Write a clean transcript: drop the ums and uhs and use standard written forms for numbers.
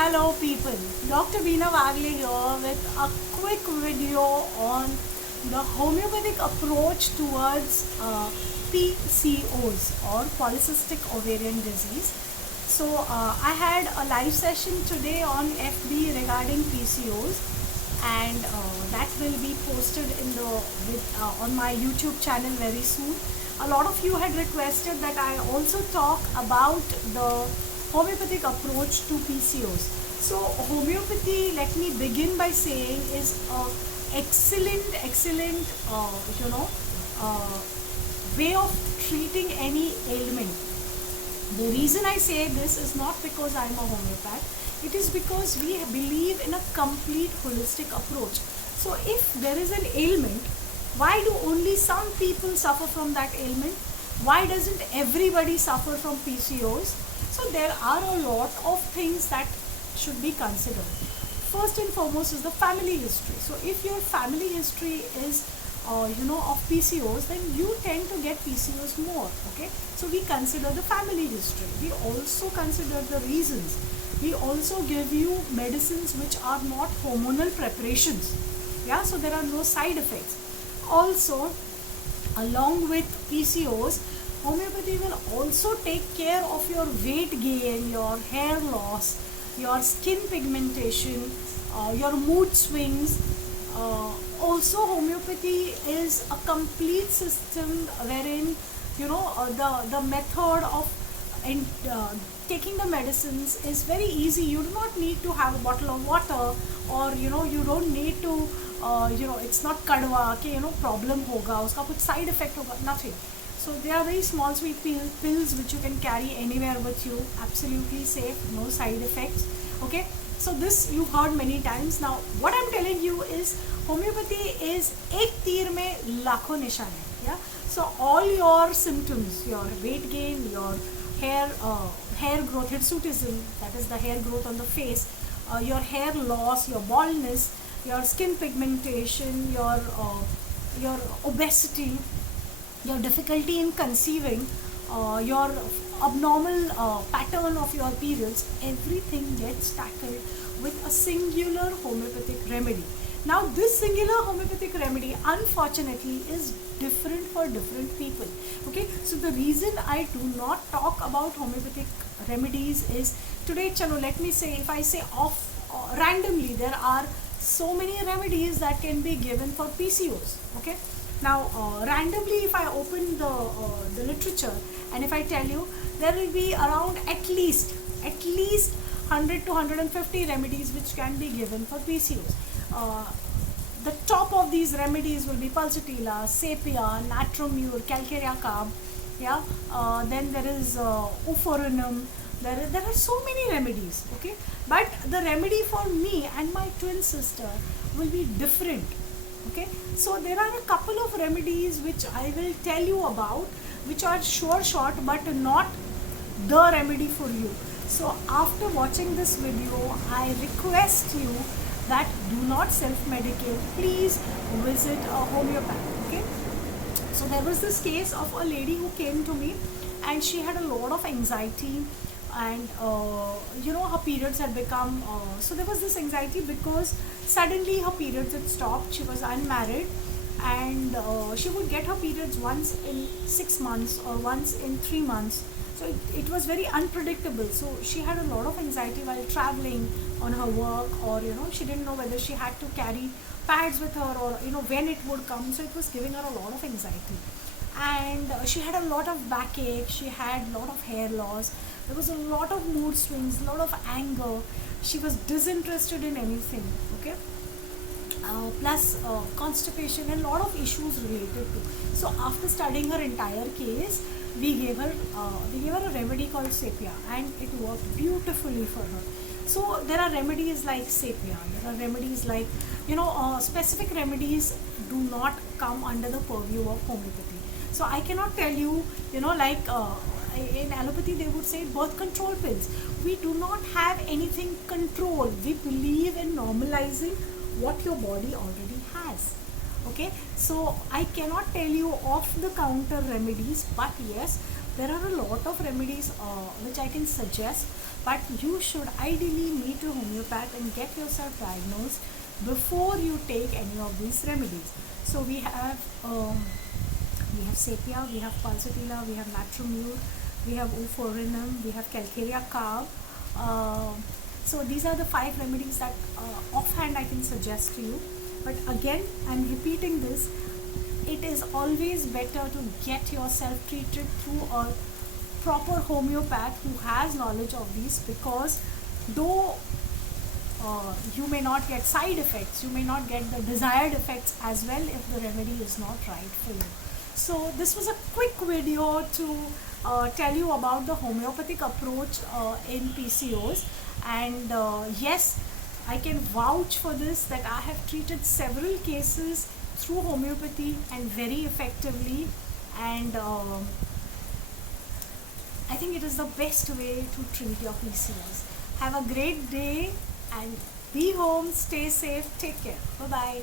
Hello people, Dr. Veena Wagle here with a quick video on the homeopathic approach towards PCOS or polycystic ovarian disease. I had a live session today on FB regarding PCOS, and that will be posted on my YouTube channel very soon. A lot of you had requested that I also talk about the homeopathic approach to PCOS. So homeopathy, let me begin by saying, is a excellent uh, way of treating any ailment. The reason I say this is not because I am a homeopath, it is because we believe in a complete holistic approach. So if there is an ailment, why do only some people suffer from that ailment? Why doesn't everybody suffer from PCOS? So there are a lot of things that should be considered. First and foremost is the family history. So if your family history is of PCOS, then you tend to get PCOS more. Okay, so we consider the family history. We also consider the reasons. We also give you medicines which are not hormonal preparations. Yeah, so there are no side effects. Also, along with PCOS, homeopathy will also take care of your weight gain, your hair loss, your skin pigmentation, your mood swings. Also, homeopathy is a complete system wherein the method of taking the medicines is very easy. You do not need to have a bottle of water, or you don't need to it's not kadwa कि problem होगा, उसका कुछ side effect होगा, nothing. So they are very small sweet pills which you can carry anywhere with you, absolutely safe, no side effects. Okay, so this you've heard many times. Now what I'm telling you is homeopathy is एक तीर में लाखों निशान है. Yeah, so all your symptoms, your weight gain, your hair growth, hirsutism, that is the hair growth on the face, your hair loss, your baldness, your skin pigmentation, your obesity, your difficulty in conceiving, your abnormal pattern of your periods, everything gets tackled with a singular homeopathic remedy. Now this singular homeopathic remedy unfortunately is different for different people. Okay, so the reason I do not talk about homeopathic remedies is today, chalo, let me say, if I say randomly, there are so many remedies that can be given for PCOS. Okay, now randomly if I open the literature, and if I tell you, there will be around at least 100 to 150 remedies which can be given for PCOS. The top of these remedies will be pulsatilla, sapia, natromure, calcarea carb. Yeah, then there is uforinum. There are so many remedies. Okay, but the remedy for me and my twin sister will be different. Okay, so there are a couple of remedies which I will tell you about, which are sure shot but not the remedy for you. So after watching this video, I request you that do not self-medicate. Please visit a homeopath. Okay, so there was this case of a lady who came to me, and she had a lot of anxiety, and her periods had become so there was this anxiety because suddenly her periods had stopped. She was unmarried, and she would get her periods once in 6 months or once in 3 months. So it was very unpredictable. So she had a lot of anxiety while traveling on her work, or she didn't know whether she had to carry pads with her, or when it would come. So it was giving her a lot of anxiety, and she had a lot of backache, she had a lot of hair loss, there was a lot of mood swings, a lot of anger, she was disinterested in anything. Okay, plus constipation and a lot of issues related to. So after studying her entire case, we gave her a remedy called sapia, and it worked beautifully for her. So there are remedies like sapia, there are remedies like specific remedies do not come under the purview of homeopathy. So I cannot tell you, like in allopathy they would say birth control pills. We do not have anything controlled. We believe in normalizing what your body already has. Okay, so I cannot tell you off the counter remedies, but yes, there are a lot of remedies which I can suggest. but you should ideally meet a homeopath and get yourself diagnosed before you take any of these remedies. So we have sepia, we have pulsatilla, we have natromure, we have oforinum, we have calcarea carb. So these are the 5 remedies that offhand I can suggest to you. But again, I'm repeating this, it is always better to get yourself treated through a proper homeopath who has knowledge of these, because though you may not get side effects, you may not get the desired effects as well if the remedy is not right for you. So this was a quick video to tell you about the homeopathic approach in PCOS, and yes, I can vouch for this that I have treated several cases through homeopathy and very effectively, and I think it is the best way to treat your PCOS. Have a great day and be home, stay safe, take care. Bye bye.